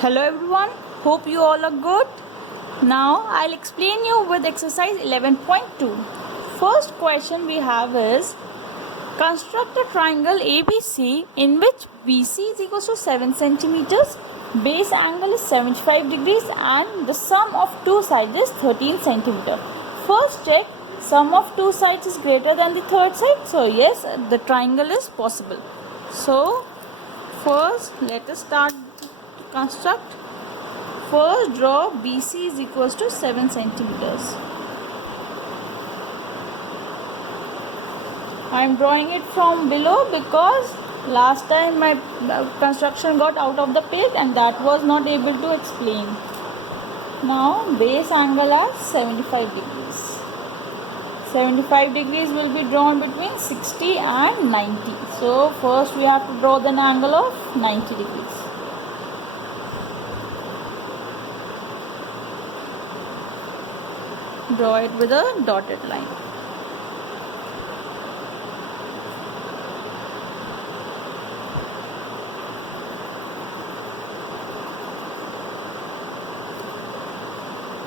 Hello everyone, hope you all are good. Now I'll explain you with exercise 11.2. First question we have is construct a triangle ABC in which BC is equals to 7 centimeters, base angle is 75 degrees and the sum of two sides is 13 centimeters. First check sum of two sides is greater than the third side. So yes, the triangle is possible. So first let us start construct. First draw BC is equals to 7 centimeters. I am drawing it from below because last time my construction got out of the page and that was not able to explain. Now base angle as 75 degrees. 75 degrees will be drawn between 60 and 90. So first we have to draw an angle of 90 degrees. Draw it with a dotted line.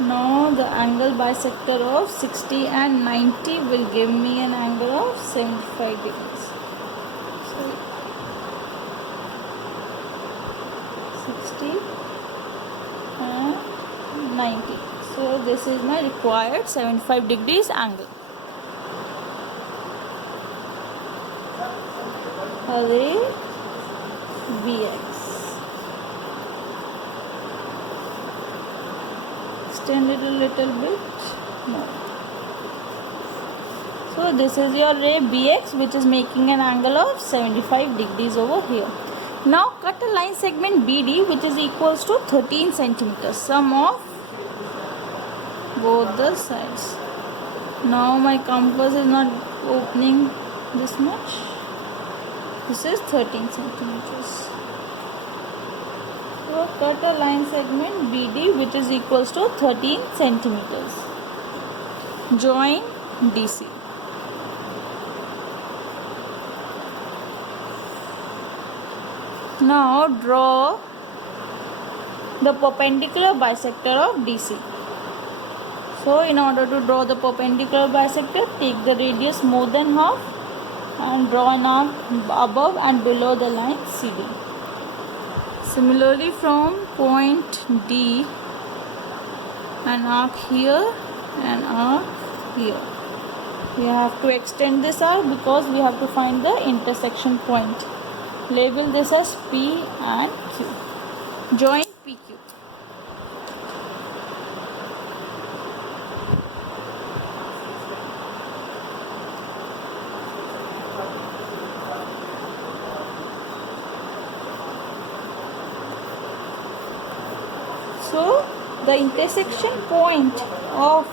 Now the angle bisector of 60 and 90 will give me an angle of 75 degrees. So 60 and 90. So this is my required 75 degrees angle. Array BX. Extend it a little bit more. So this is your ray BX which is making an angle of 75 degrees over here. Now cut a line segment BD which is equals to 13 centimeters. Sum of both the sides. Now my compass is not opening this much. This is 13 centimeters. So cut a line segment BD which is equals to 13 centimeters. Join DC. Now draw the perpendicular bisector of DC. So in order to draw the perpendicular bisector, take the radius more than half and draw an arc above and below the line CD. Similarly from point D, an arc here and arc here. We have to extend this arc because we have to find the intersection point. Label this as P and Q. Join PQ. So the intersection point of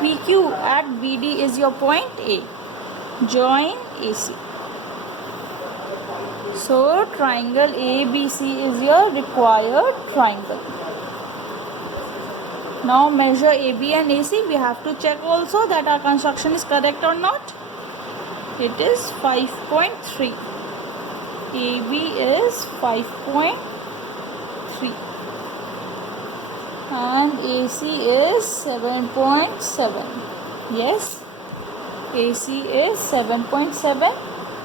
PQ at BD is your point A. Join AC. So triangle ABC is your required triangle. Now measure AB and AC. We have to check also that our construction is correct or not. It is 5.3. AB is 5.3. And AC is 7.7. Yes, AC is 7.7.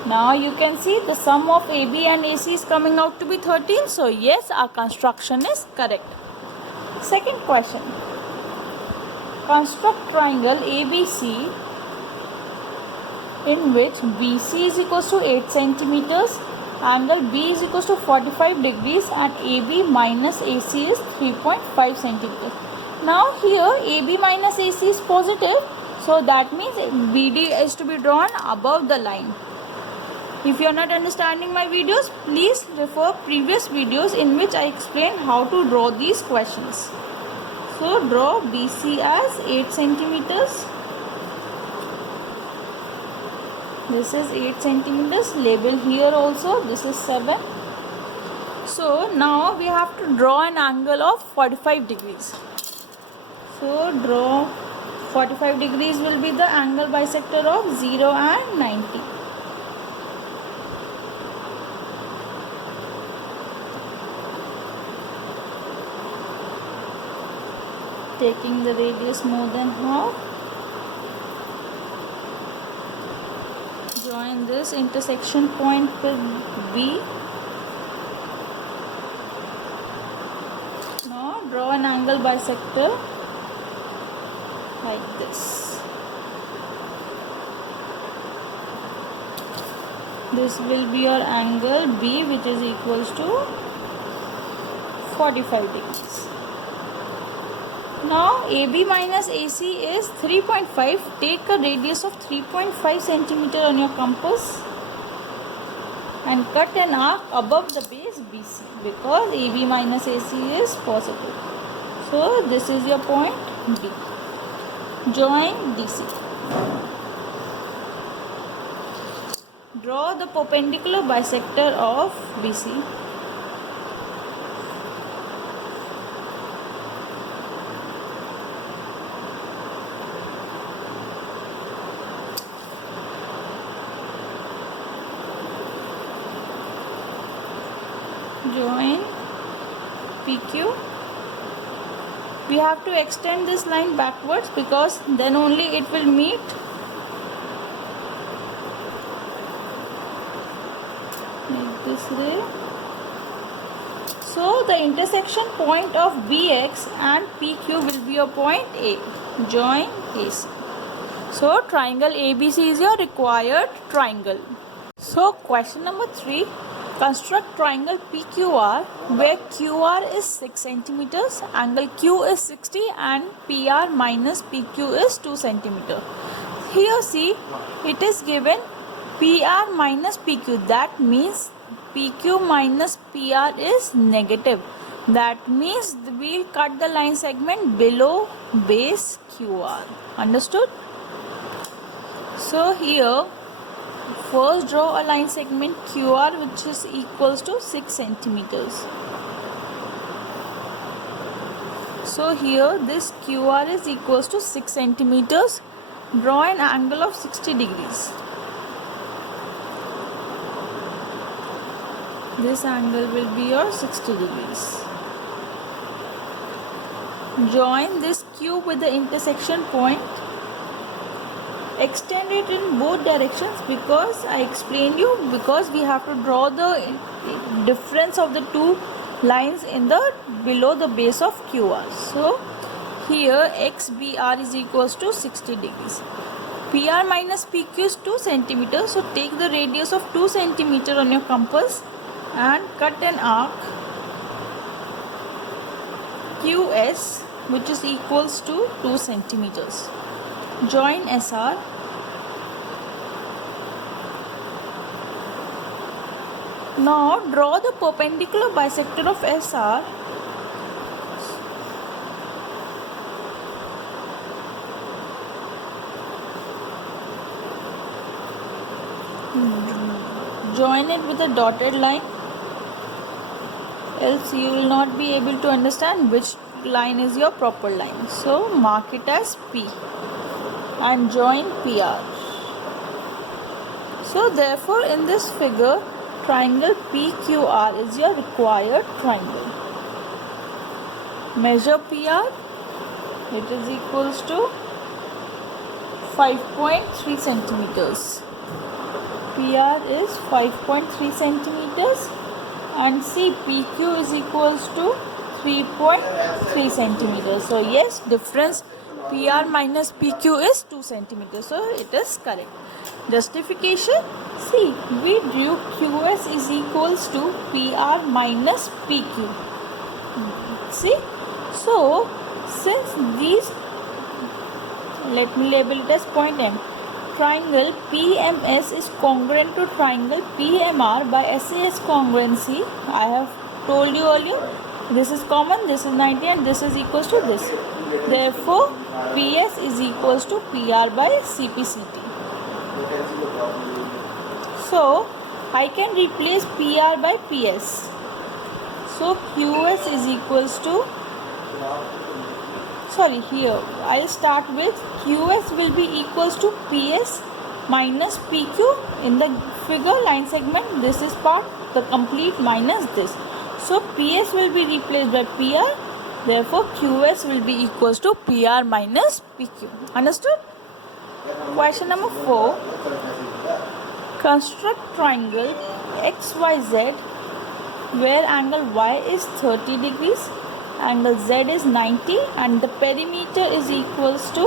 Now you can see the sum of AB and AC is coming out to be 13. So yes, our construction is correct. Second question. Construct triangle ABC in which BC is equals to 8 centimeters. Angle B is equals to 45 degrees and AB minus AC is 3.5 centimeters. Now here AB minus AC is positive, so that means BD is to be drawn above the line. If you are not understanding my videos, please refer previous videos in which I explain how to draw these questions. So draw BC as 8 centimeters. This is 8 centimeters. Label here also. This is 7. So now we have to draw an angle of 45 degrees. So draw 45 degrees will be the angle bisector of 0 and 90. taking the radius more than half. Join this intersection point with B. Now draw an angle bisector like this. This will be your angle B, which is equals to 45 degrees. Now AB minus AC is 3.5. Take a radius of 3.5 centimeter on your compass and cut an arc above the base BC, because AB minus AC is positive. So this is your point B. Join DC. Draw the perpendicular bisector of BC. Join PQ. We have to extend this line backwards because then only it will meet. Make this ray. So the intersection point of BX and PQ will be your point A. Join AC. So triangle ABC is your required triangle. So question number 3. Construct triangle PQR where QR is 6 centimeters, angle Q is 60 and PR minus PQ is 2 centimeter. Here see, it is given PR minus PQ. That means PQ minus PR is negative. That means we will cut the line segment below base QR. Understood? So here, first draw a line segment QR which is equals to 6 centimeters. So here this QR is equals to 6 centimeters. Draw an angle of 60 degrees. This angle will be your 60 degrees. Join this Q with the intersection point. Extend it in both directions because I explained you, because we have to draw the difference of the two lines in the below the base of QR. So here XBR is equals to 60 degrees. PR minus PQ is 2 centimeters. So take the radius of 2 centimeter on your compass and cut an arc QS which is equals to 2 centimeters. Join SR. Now draw the perpendicular bisector of SR. Join it with a dotted line, else you will not be able to understand which line is your proper line. So mark it as P and join PR. So therefore in this figure, triangle PQR is your required triangle. Measure PR. It is equals to 5.3 centimeters. PR is 5.3 centimeters and see PQ is equals to 3.3 centimeters. So yes, difference PR minus PQ is 2 centimeters. So it is correct. Justification. See, we drew QS is equals to PR minus PQ. See, so since these, let me label it as point M. Triangle PMS is congruent to triangle PMR by SAS congruency. I have told you earlier, this is common, this is 90 and this is equals to this. Therefore, PS is equals to PR by CPCT. So, I can replace PR by PS. So, QS is equals to, here I'll start with QS will be equals to PS minus PQ. In the figure line segment, this is part, the complete minus this. So PS will be replaced by PR, Therefore, QS will be equals to PR minus PQ. Understood? Question number 4. Construct triangle XYZ where angle Y is 30 degrees, angle Z is 90 and the perimeter is equals to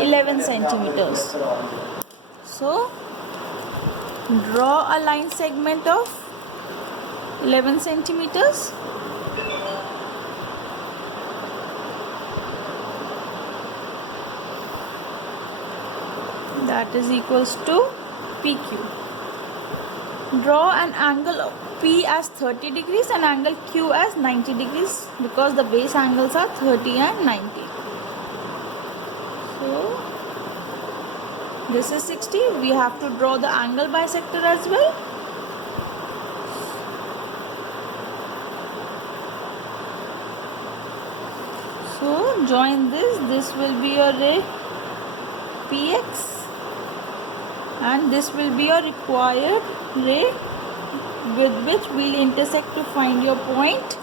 11 centimeters. So, draw a line segment of 11 centimeters. That is equals to PQ. Draw an angle of P as 30 degrees and angle Q as 90 degrees because the base angles are 30 and 90. So, this is 60. We have to draw the angle bisector as well. So, join this. This will be your ray PX. And this will be your required ray with which we will intersect to find your point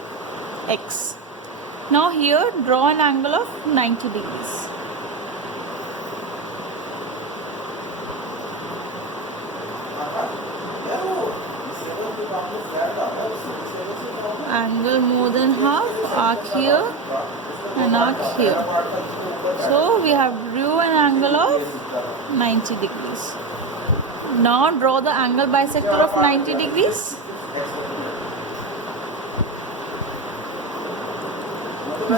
X. Now here draw an angle of 90 degrees. Angle more than half, arc here and arc here. So we have drew an angle of 90 degrees. Now draw the angle bisector of 90 degrees.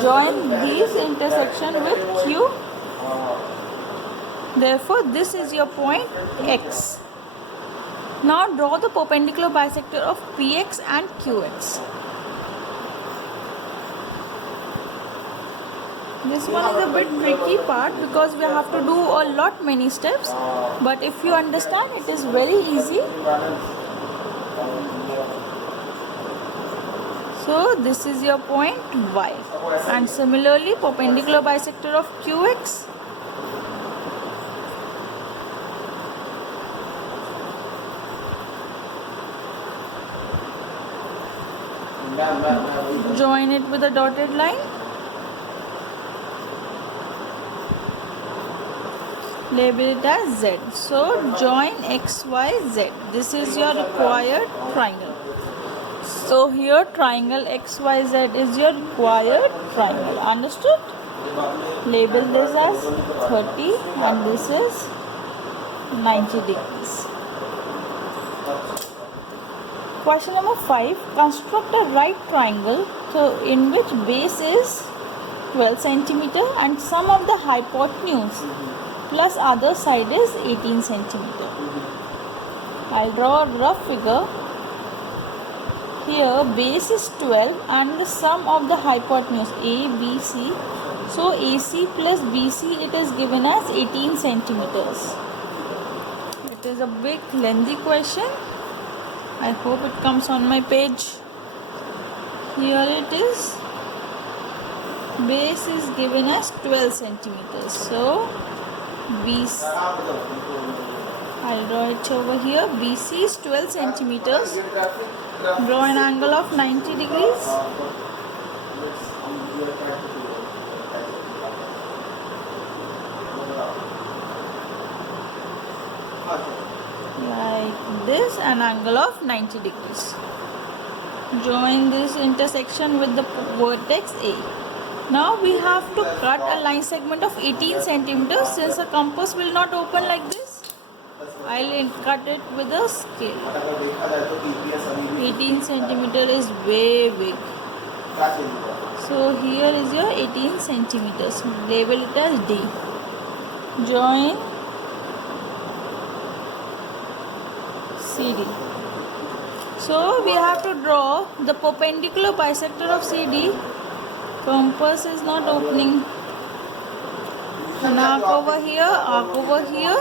Join these intersection with Q. Therefore, this is your point X. Now draw the perpendicular bisector of PX and QX. This one is a bit tricky part because we have to do a lot many steps, but if you understand, it is very easy. So this is your point Y, and similarly perpendicular bisector of QX. Join it with a dotted line. Label it as Z. So join XYZ. This is your required triangle. So here triangle XYZ is your required triangle. Understood? Label this as 30 and this is 90 degrees. Question number 5. Construct a right triangle in which base is 12 centimeter and sum of the hypotenuse plus other side is 18 centimeter. I'll draw a rough figure. Here base is 12 and the sum of the hypotenuse A, B, C. So AC plus BC it is given as 18 centimeters. It is a big lengthy question. I hope it comes on my page. Here it is. Base is given as 12 centimeters. So BC, I'll draw it over here. BC is 12 centimeters. Draw an angle of 90 degrees. Like this, an angle of 90 degrees. Join this intersection with the vertex A. Now we have to cut a line segment of 18 centimeters. Since the compass will not open like this, I'll cut it with a scale. 18 centimeter is way big. So here is your 18 centimeters. Label it as D. Join CD. So we have to draw the perpendicular bisector of CD. Compass is not opening. An arc over here, arc over here.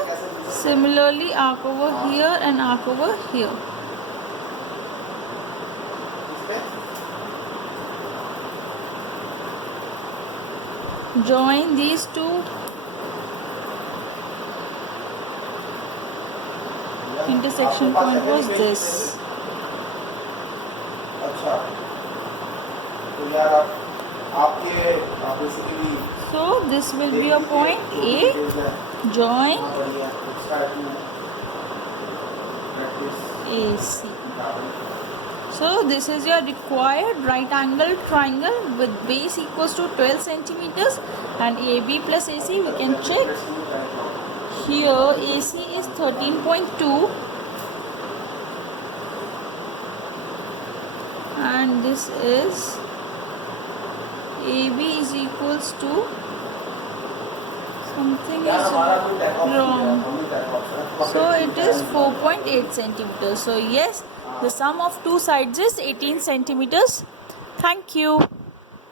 Similarly, arc over here and arc over here. Join these two intersection point was this. So this will be your point A. Join AC. So this is your required right angle triangle with base equals to 12 centimeters and AB plus AC we can check. Here AC is 13.2 and this is AB is equals to something is wrong. So it is 4.8 centimeters. So yes, the sum of two sides is 18 centimeters. Thank you.